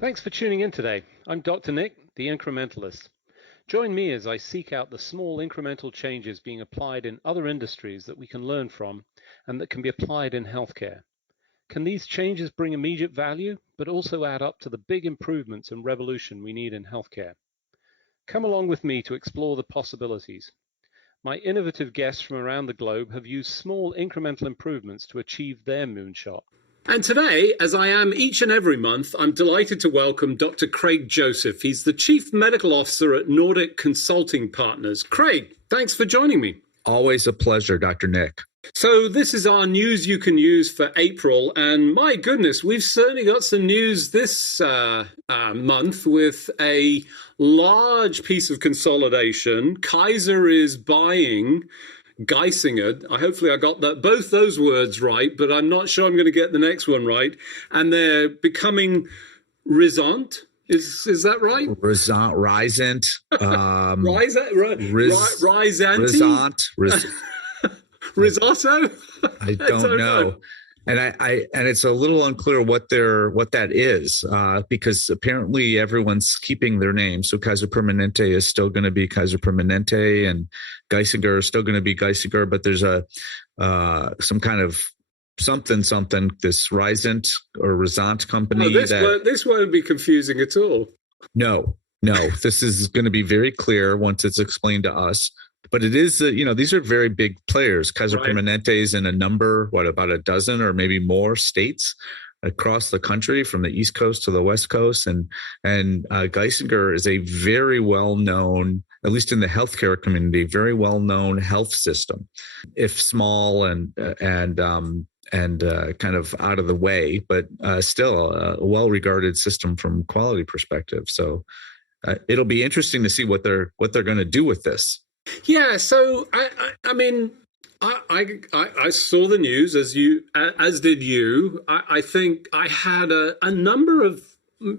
Thanks for tuning in today. I'm Dr. Nick, the Incrementalist. Join me as I seek out the small incremental changes being applied in other industries that we can learn from and that can be applied in healthcare. Can these changes bring immediate value, but also add up to the big improvements and revolution we need in healthcare? Come along with me to explore the possibilities. My innovative guests from around the globe have used small incremental improvements to achieve their moonshot. And today, as I am each and every month, I'm delighted to welcome Dr. Craig Joseph. He's the Chief Medical Officer at Nordic Consulting Partners. Craig, thanks for joining me. Always a pleasure, Dr. Nick. So this is our news you can use for April, and my goodness, we've certainly got some news this month with a large piece of consolidation. Kaiser is buying Geisinger. Hopefully I got both those words right, but I'm not sure I'm going to get the next one right. And they're becoming Risant. Is that right? Risant. Risotto? I don't know. And and it's a little unclear what that is, because apparently everyone's keeping their name. So Kaiser Permanente is still going to be Kaiser Permanente, and Geisinger is still going to be Geisinger. But there's some kind of something this Risant or Risant company. This won't be confusing at all. No. This is going to be very clear once it's explained to us. But it is, these are very big players. Kaiser Permanente is in about a dozen or maybe more states across the country, from the East Coast to the West Coast. And Geisinger is a very well-known, at least in the healthcare community, very well-known health system, if small and kind of out of the way, but still a well-regarded system from quality perspective. So it'll be interesting to see what they're going to do with this. Yeah, so I mean, I saw the news as did you. I think I had a number of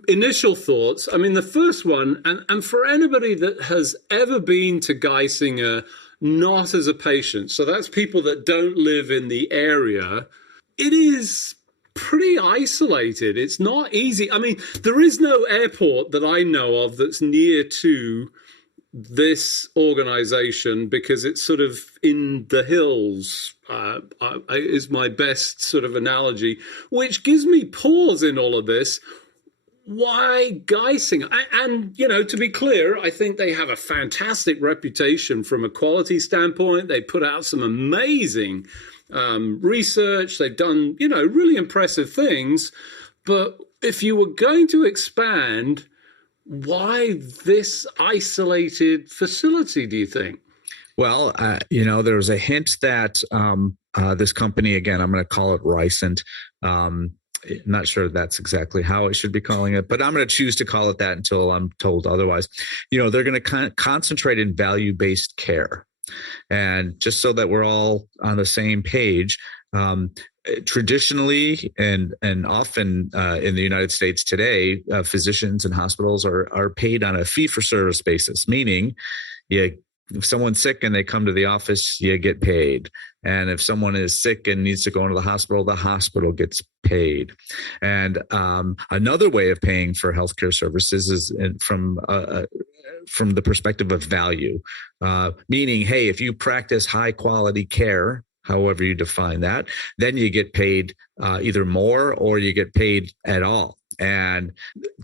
initial thoughts. I mean, the first one, and for anybody that has ever been to Geisinger, not as a patient, so that's people that don't live in the area, it is pretty isolated. It's not easy. I mean, there is no airport that I know of that's near to this organization, because it's sort of in the hills, is my best sort of analogy, which gives me pause in all of this. Why Geisinger? And, to be clear, I think they have a fantastic reputation from a quality standpoint. They put out some amazing research. They've done, really impressive things. But if you were going to expand, why this isolated facility, do you think? Well, there was a hint that this company, again, I'm going to call it Risant. I'm not sure that's exactly how I should be calling it, but I'm going to choose to call it that until I'm told otherwise. They're going to concentrate in value-based care. And just so that we're all on the same page, traditionally and often in the United States today, physicians and hospitals are paid on a fee-for-service basis, meaning if someone's sick and they come to the office, you get paid. And if someone is sick and needs to go into the hospital gets paid. And another way of paying for healthcare services is from the perspective of value, meaning, hey, if you practice high quality care, however you define that, then you get paid either more or you get paid at all. And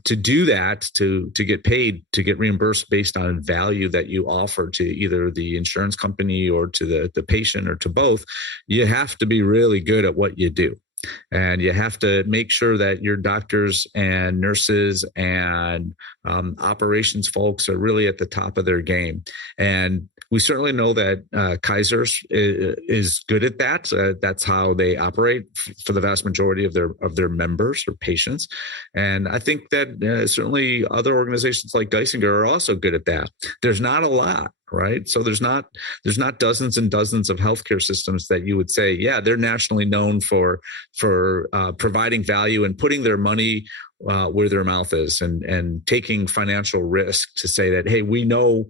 to do that, to get paid, to get reimbursed based on value that you offer to either the insurance company or to the patient or to both, you have to be really good at what you do. And you have to make sure that your doctors and nurses and operations folks are really at the top of their game. And we certainly know that Kaiser is good at that. That's how they operate for the vast majority of their members or patients. And I think that certainly other organizations like Geisinger are also good at that. There's not a lot. Right. So there's not dozens and dozens of healthcare systems that you would say, yeah, they're nationally known for providing value and putting their money where their mouth is and taking financial risk to say that, hey, we know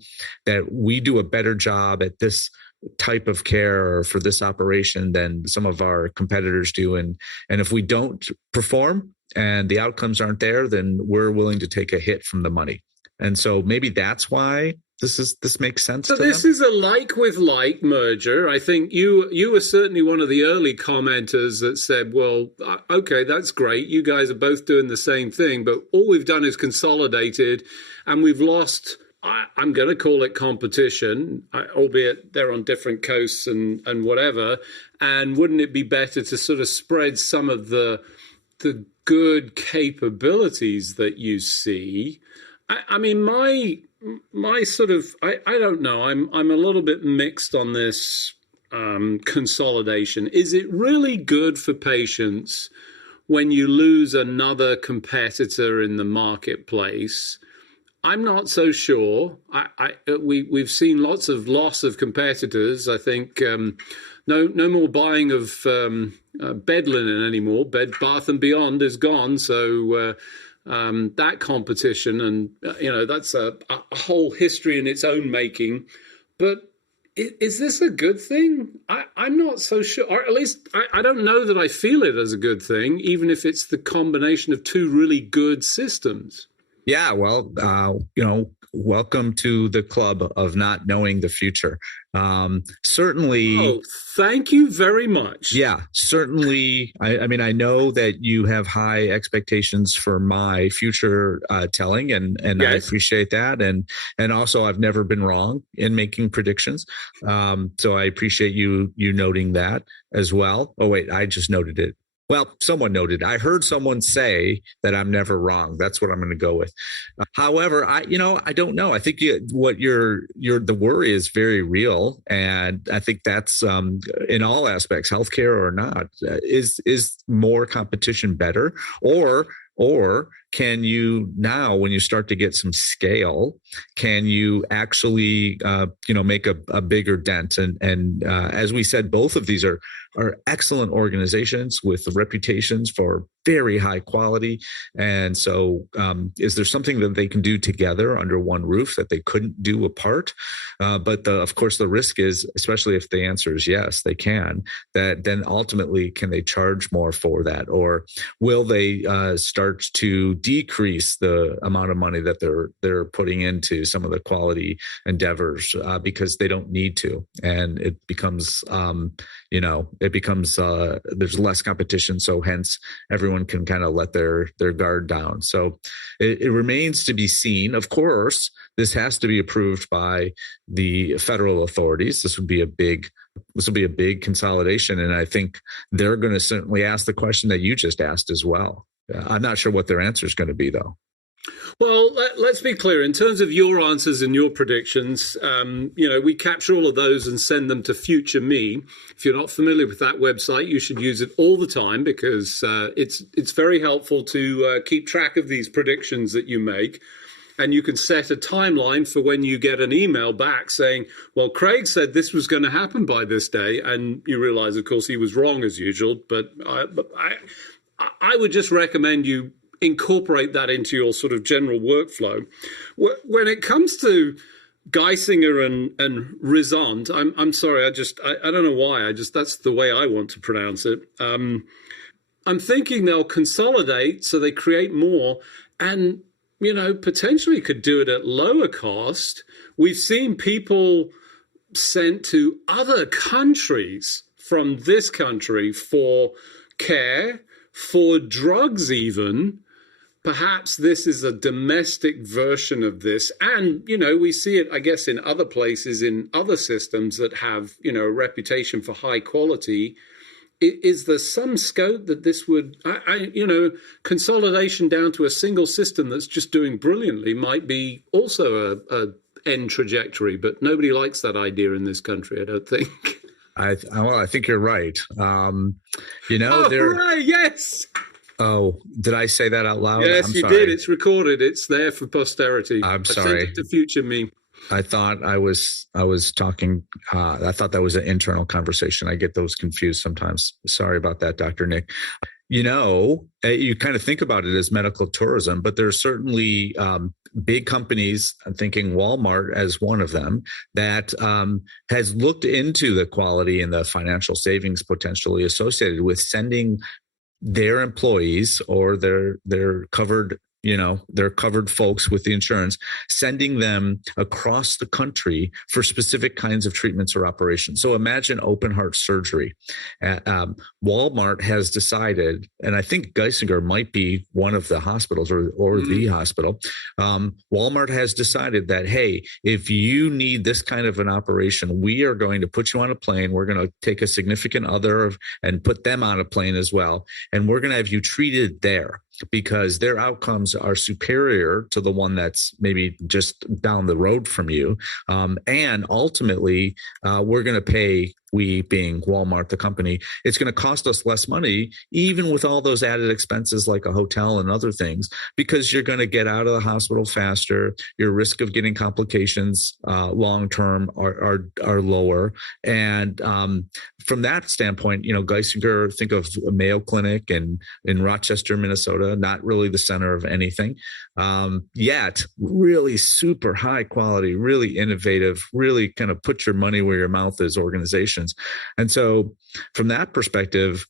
that we do a better job at this type of care or for this operation than some of our competitors do. And if we don't perform, and the outcomes aren't there, then we're willing to take a hit from the money. And so maybe that's why this makes sense So to this them. is a like with like merger. I think you were certainly one of the early commenters that said, "Well, okay, that's great. You guys are both doing the same thing, but all we've done is consolidated, and we've lost." I'm going to call it competition, albeit they're on different coasts and whatever. And wouldn't it be better to sort of spread some of the good capabilities that you see? I mean, my sort of I don't know. I'm a little bit mixed on this consolidation. Is it really good for patients when you lose another competitor in the marketplace? I'm not so sure. We've seen lots of loss of competitors. I think no more buying of bed linen anymore. Bed Bath and Beyond is gone. So that competition, and that's a whole history in its own making. But is this a good thing? I'm not so sure, or at least I don't know that I feel it as a good thing, even if it's the combination of two really good systems. Yeah, well, welcome to the club of not knowing the future. Certainly. Oh, thank you very much. Yeah, certainly. I mean, I know that you have high expectations for my future telling, and yes. I appreciate that. And also, I've never been wrong in making predictions. So I appreciate you noting that as well. Oh, wait, I just noted it. Well, someone noted. I heard someone say that I'm never wrong. That's what I'm going to go with. However, I don't know. I think the worry is very real, and I think that's in all aspects, healthcare or not. Is more competition better, or can you now, when you start to get some scale, can you actually make a bigger dent? And as we said, both of these are excellent organizations with reputations for very high quality. And so is there something that they can do together under one roof that they couldn't do apart? But of course, the risk is, especially if the answer is yes, they can, that then ultimately, can they charge more for that? Or will they start to decrease the amount of money that they're putting into some of the quality endeavors because they don't need to? And it becomes, there's less competition. So hence everyone can kind of let their guard down. So it remains to be seen. Of course, this has to be approved by the federal authorities. This will be a big consolidation. And I think they're going to certainly ask the question that you just asked as well. I'm not sure what their answer is going to be, though. Well, let's be clear. In terms of your answers and your predictions, we capture all of those and send them to Future Me. If you're not familiar with that website, you should use it all the time because it's very helpful to keep track of these predictions that you make. And you can set a timeline for when you get an email back saying, well, Craig said this was going to happen by this day. And you realize, of course, he was wrong as usual. But I would just recommend you incorporate that into your sort of general workflow. When it comes to Geisinger and Rizant, I'm sorry, I don't know why. That's the way I want to pronounce it. I'm thinking they'll consolidate so they create more and, potentially could do it at lower cost. We've seen people sent to other countries from this country for care, for drugs even. Perhaps this is a domestic version of this. And, we see it, I guess, in other places, in other systems that have, a reputation for high quality. Is there some scope that this would, consolidation down to a single system that's just doing brilliantly might be also a end trajectory, but nobody likes that idea in this country, I don't think. I think you're right. Hooray, yes. Oh, did I say that out loud? Yes, you did. It's recorded. It's there for posterity. I'm sorry. I sent it to Future Me. I thought I was talking. I thought that was an internal conversation. I get those confused sometimes. Sorry about that, Dr. Nick. You kind of think about it as medical tourism, but there's certainly big companies, I'm thinking Walmart as one of them, that has looked into the quality and the financial savings potentially associated with sending their employees or their covered, their covered folks with the insurance, sending them across the country for specific kinds of treatments or operations. So imagine open heart surgery. Walmart has decided, and I think Geisinger might be one of the hospitals or the hospital. Walmart has decided that, hey, if you need this kind of an operation, we are going to put you on a plane. We're going to take a significant other and put them on a plane as well. And we're going to have you treated there, because their outcomes are superior to the one that's maybe just down the road from you. And ultimately, we're going to pay, we being Walmart, the company, it's going to cost us less money, even with all those added expenses like a hotel and other things, because you're going to get out of the hospital faster. Your risk of getting complications long-term are lower. And from that standpoint, Geisinger, think of a Mayo Clinic in Rochester, Minnesota, not really the center of anything, yet really super high quality, really innovative, really kind of put your money where your mouth is organizations. And so from that perspective,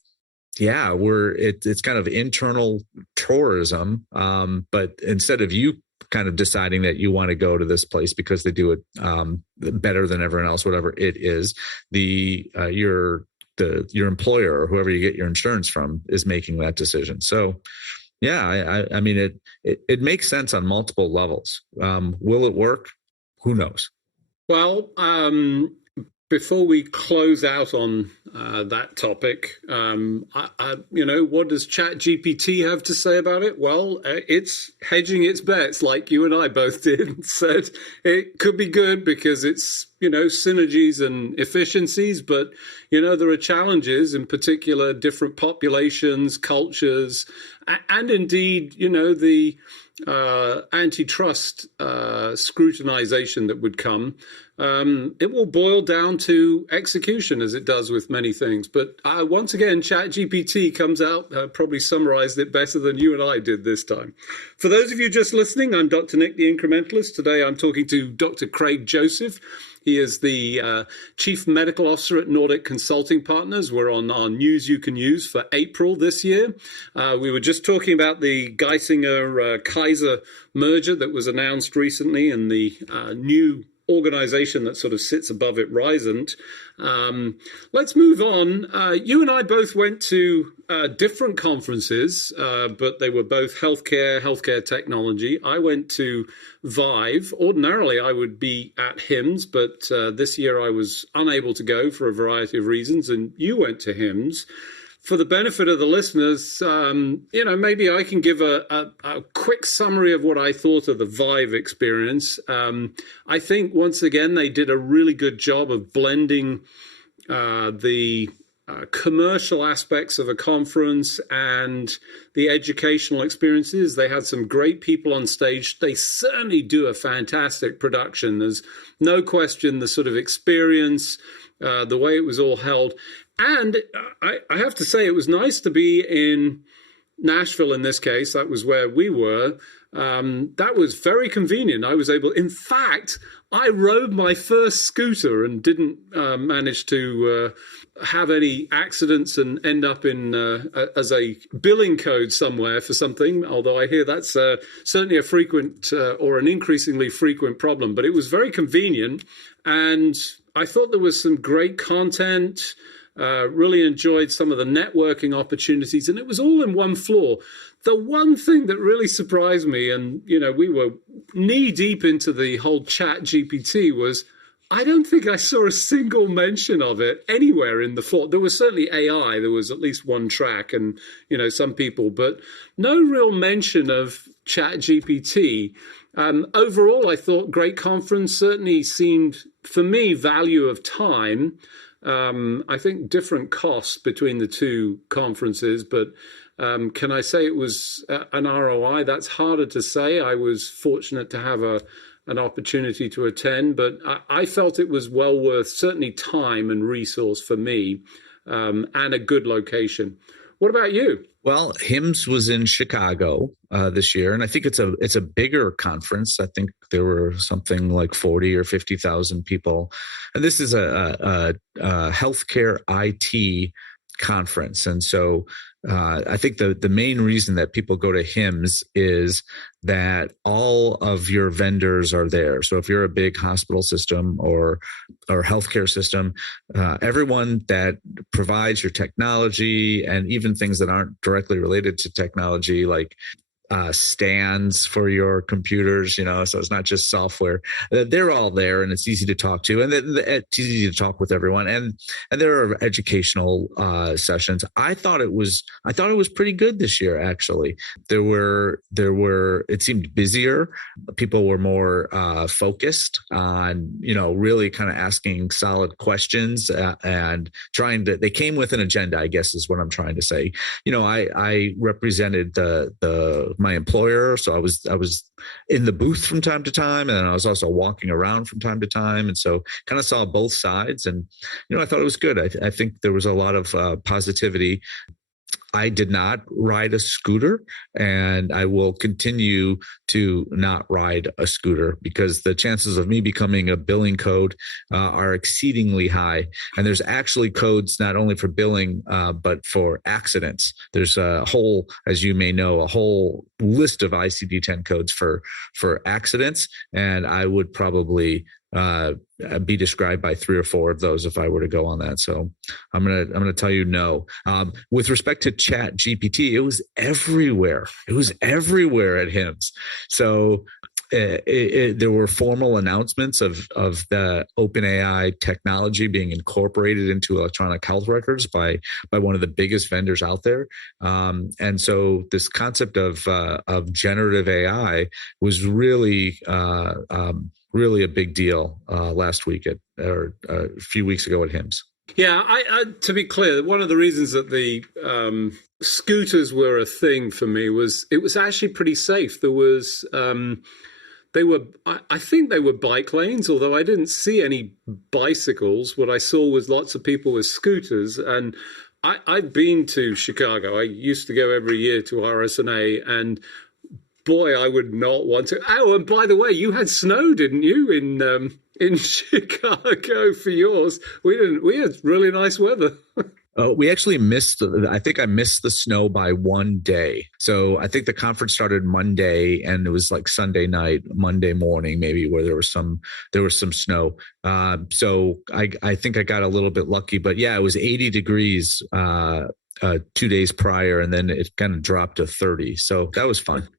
yeah, it's kind of internal tourism. But instead of you kind of deciding that you want to go to this place because they do it better than everyone else, whatever it is, your employer or whoever you get your insurance from is making that decision. So yeah, I mean, it makes sense on multiple levels. Will it work? Who knows? Well, before we close out on that topic, what does ChatGPT have to say about it? Well, it's hedging its bets, like you and I both did, and said it could be good because it's, synergies and efficiencies, but, there are challenges, in particular, different populations, cultures, and indeed, the antitrust scrutinization that would come. It will boil down to execution, as it does with many things. But once again, ChatGPT comes out, probably summarized it better than you and I did this time. For those of you just listening, I'm Dr. Nick, the Incrementalist. Today I'm talking to Dr. Craig Joseph. He is the Chief Medical Officer at Nordic Consulting Partners. We're on our News You Can Use for April this year. We were just talking about the Geisinger-Kaiser merger that was announced recently, and the new organization that sort of sits above it, Risant. Let's move on. You and I both went to different conferences, but they were both healthcare technology. I went to Vive. Ordinarily, I would be at HIMSS, but this year I was unable to go for a variety of reasons, and you went to HIMSS. For the benefit of the listeners, maybe I can give a quick summary of what I thought of the Vive experience. I think, once again, they did a really good job of blending the commercial aspects of a conference and the educational experiences. They had some great people on stage. They certainly do a fantastic production. There's no question the sort of experience, the way it was all held. And I have to say, it was nice to be in Nashville in this case. That was where we were. That was very convenient. I was able, in fact, I rode my first scooter and didn't manage to have any accidents and end up in as a billing code somewhere for something, although I hear that's certainly a frequent or an increasingly frequent problem. But it was very convenient, and I thought there was some great content. Really enjoyed some of the networking opportunities, and it was all in one floor. The one thing that really surprised me, and we were knee deep into the whole Chat GPT, was I don't think I saw a single mention of it anywhere in the floor. There was certainly AI. There was at least one track, and some people, but no real mention of Chat GPT. Overall, I thought great conference. Certainly seemed, for me, value of time. I think different costs between the two conferences, but can I say it was an ROI? That's harder to say. I was fortunate to have an opportunity to attend, but I felt it was well worth certainly time and resource for me, and a good location. What about you? Well, HIMSS was in Chicago this year, and I think it's a bigger conference. I think there were something like 40 or 50,000 people, and this is a healthcare IT conference, and so I think the main reason that people go to HIMSS is that all of your vendors are there. So if you're a big hospital system or healthcare system, everyone that provides your technology and even things that aren't directly related to technology, like stands for your computers, so it's not just software. They're all there, and it's easy to talk to, and it's easy to talk with everyone. And there are educational sessions. I thought it was pretty good this year. Actually, there were. It seemed busier. People were more focused on really kind of asking solid questions and trying to. They came with an agenda, I guess, is what I'm trying to say. I represented my employer, so I was in the booth from time to time, and then I was also walking around from time to time, and so kind of saw both sides. And I thought it was good. I think there was a lot of positivity. I did not ride a scooter, and I will continue to not ride a scooter because the chances of me becoming a billing code are exceedingly high. And there's actually codes not only for billing, but for accidents. There's a whole, as you may know, a whole list of ICD-10 codes for accidents. And I would probably be described by 3 or 4 of those if I were to go on that. So I'm gonna tell you no. With respect to Chat GPT, it was everywhere. It was everywhere at HIMSS. So there were formal announcements of the OpenAI technology being incorporated into electronic health records by one of the biggest vendors out there. And so this concept of generative AI was really really a big deal last week or a few weeks ago at HIMSS. Yeah, I to be clear, one of the reasons that the scooters were a thing for me was it was actually pretty safe. There was I think they were bike lanes, although I didn't see any bicycles. What I saw was lots of people with scooters. And I've been to Chicago. I used to go every year to RSNA, and boy, I would not want to. Oh, and by the way, you had snow, didn't you, in Chicago for yours? We didn't. We had really nice weather. We actually missed. I think I missed the snow by one day. So I think the conference started Monday, and it was like Sunday night, Monday morning, maybe, where there was some snow. So I think I got a little bit lucky, but yeah, it was 80 degrees 2 days prior, and then it kind of dropped to 30. So that was fun.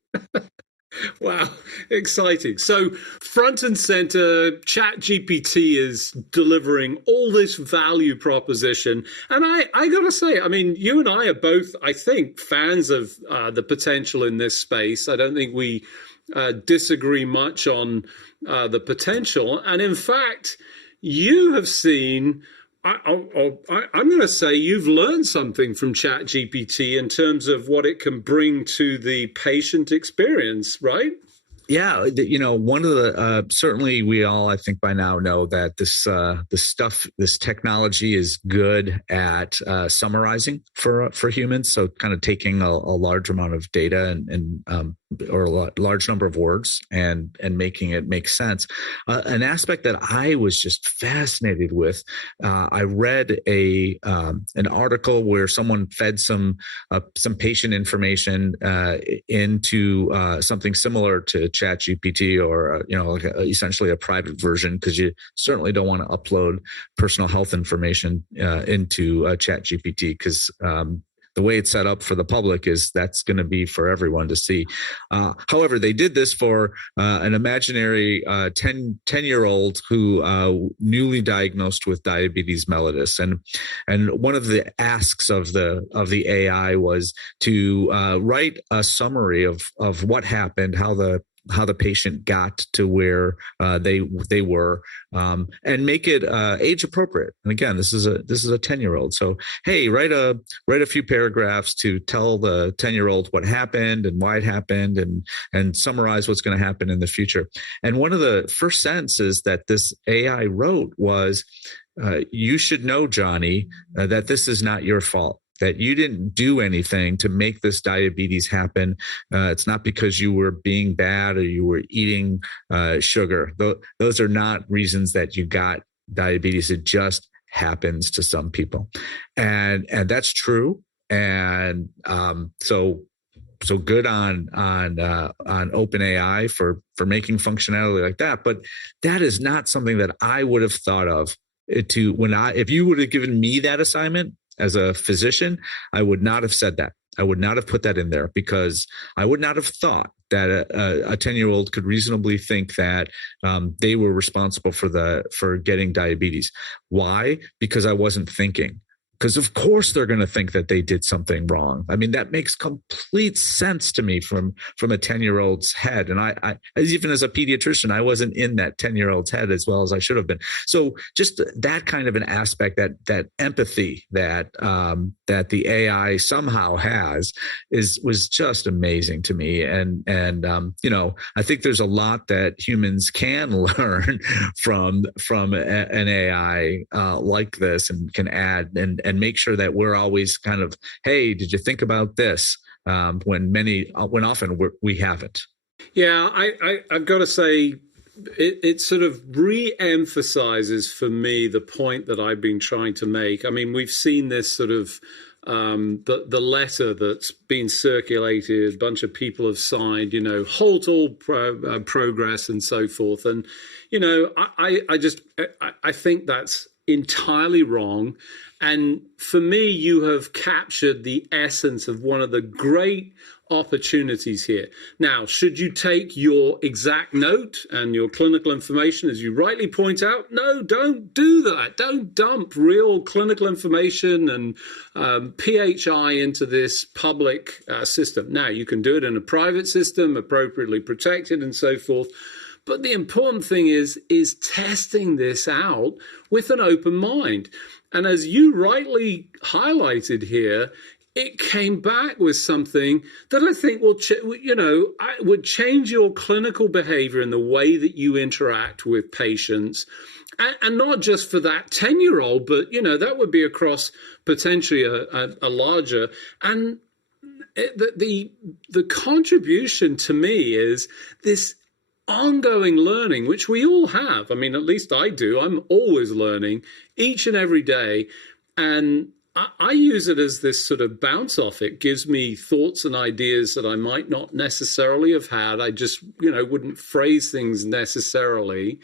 Wow, exciting. So front and center, ChatGPT is delivering all this value proposition. And I got to say, I mean, you and I are both, I think, fans of the potential in this space. I don't think we disagree much on the potential. And in fact, you have seen... I'm going to say you've learned something from ChatGPT in terms of what it can bring to the patient experience, right? Yeah, one of the certainly we all, I think, by now know that this technology is good at summarizing for humans. So kind of taking a large amount of data and or a large number of words and making it make sense. An aspect that I was just fascinated with, I read an article where someone fed some patient information into something similar to ChatGPT, or essentially a private version, because you certainly don't want to upload personal health information into ChatGPT, because the way it's set up for the public is that's going to be for everyone to see. However, they did this for an imaginary 10-year-old who newly diagnosed with diabetes mellitus, and one of the asks of the AI was to write a summary of what happened, how the patient got to where they were, and make it age appropriate. And again, this is a 10-year-old. So, hey, write a few paragraphs to tell the 10-year-old what happened and why it happened, and summarize what's going to happen in the future. And one of the first sentences that this AI wrote was, "You should know, Johnny, that this is not your fault. That you didn't do anything to make this diabetes happen. It's not because you were being bad or you were eating sugar. Those are not reasons that you got diabetes. It just happens to some people." And that's true. And so good on OpenAI for making functionality like that. But that is not something that I would have thought of to when if you would have given me that assignment as a physician, I would not have said that. I would not have put that in there because I would not have thought that a 10-year-old could reasonably think that they were responsible for getting diabetes. Why? Because I wasn't thinking. Because of course they're going to think that they did something wrong. I mean, that makes complete sense to me from a 10-year-old's head. And I even as a pediatrician, I wasn't in that 10-year-old's head as well as I should have been. So just that kind of an aspect, that empathy that the AI somehow has was just amazing to me. And I think there's a lot that humans can learn from an AI like this, and can add and make sure that we're always kind of, hey, did you think about this? When often we haven't. Yeah, I've got to say, it sort of re-emphasizes for me the point that I've been trying to make. I mean, we've seen this sort of the letter that's been circulated, a bunch of people have signed, halt all progress and so forth. And, I think that's entirely wrong. And for me, you have captured the essence of one of the great opportunities here. Now, should you take your exact note and your clinical information, as you rightly point out? No, don't do that. Don't dump real clinical information and PHI into this public system. Now, you can do it in a private system, appropriately protected and so forth. But the important thing is testing this out with an open mind. And as you rightly highlighted here, it came back with something that I think would change your clinical behavior and the way that you interact with patients. And not just for that 10-year-old, but, that would be across potentially a larger. And the contribution to me is this ongoing learning, which we all have. I mean, at least I do. I'm always learning each and every day. And I use it as this sort of bounce off. It gives me thoughts and ideas that I might not necessarily have had. I just, wouldn't phrase things necessarily.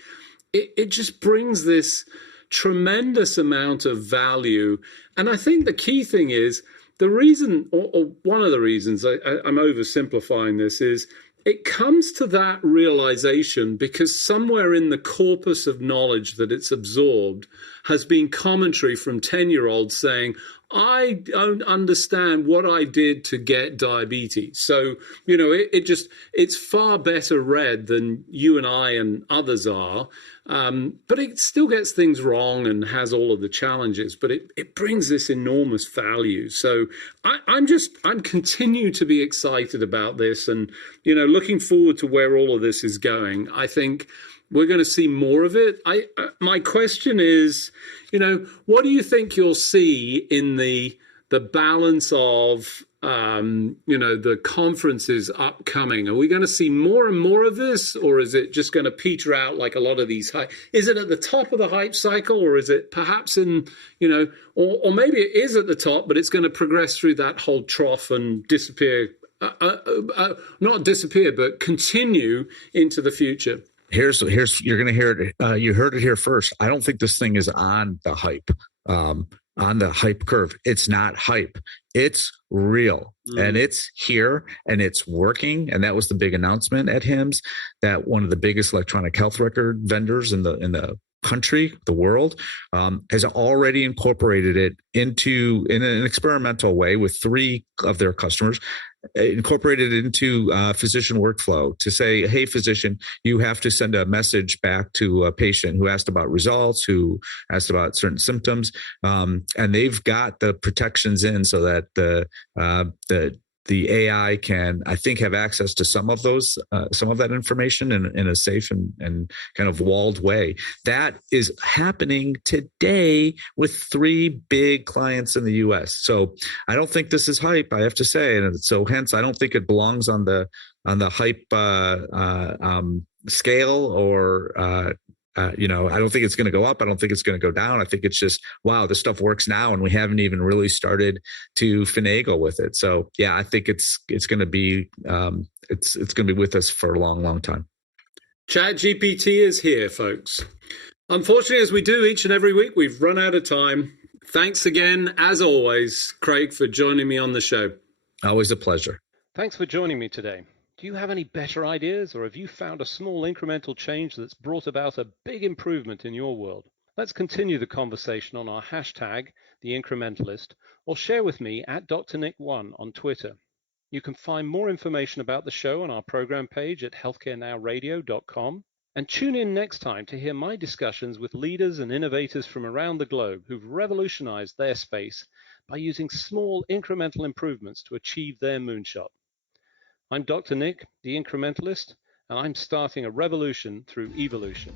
It just brings this tremendous amount of value. And I think the key thing is the reason, or one of the reasons, I'm oversimplifying this, is it comes to that realization because somewhere in the corpus of knowledge that it's absorbed has been commentary from 10-year-olds saying, I don't understand what I did to get diabetes. So, it's far better read than you and I and others are. But it still gets things wrong and has all of the challenges, but it brings this enormous value. So I'm continue to be excited about this and, looking forward to where all of this is going. I think we're going to see more of it. My question is, what do you think you'll see in the balance of, the conferences upcoming? Are we going to see more and more of this, or is it just going to peter out like a lot of these is it at the top of the hype cycle, or is it perhaps in, or maybe it is at the top, but it's going to progress through that whole trough and disappear, not disappear, but continue into the future? Here's you're going to hear it. You heard it here first. I don't think this thing is on the hype. On the hype curve. It's not hype. It's real. And it's here and it's working. And that was the big announcement at HIMSS, that one of the biggest electronic health record vendors in the country, the world, has already incorporated it in an experimental way with 3 of their customers, incorporated it into physician workflow to say, hey, physician, you have to send a message back to a patient who asked about results, who asked about certain symptoms. And they've got the protections in so that the AI can, I think, have access to some of that information in a safe and kind of walled way. That is happening today with 3 big clients in the US. So I don't think this is hype, I have to say. And so hence, I don't think it belongs on the hype scale or I don't think it's going to go up. I don't think it's going to go down. I think it's just, wow, this stuff works now, and we haven't even really started to finagle with it. So yeah, I think it's going to be it's going to be with us for a long, long time. Chat GPT is here, folks. Unfortunately, as we do each and every week, we've run out of time. Thanks again, as always, Craig, for joining me on the show. Always a pleasure. Thanks for joining me today. Do you have any better ideas, or have you found a small incremental change that's brought about a big improvement in your world? Let's continue the conversation on our hashtag, The Incrementalist, or share with me at Dr. Nick1 on Twitter. You can find more information about the show on our program page at healthcarenowradio.com. And tune in next time to hear my discussions with leaders and innovators from around the globe who've revolutionized their space by using small incremental improvements to achieve their moonshot. I'm Dr. Nick, the Incrementalist, and I'm starting a revolution through evolution.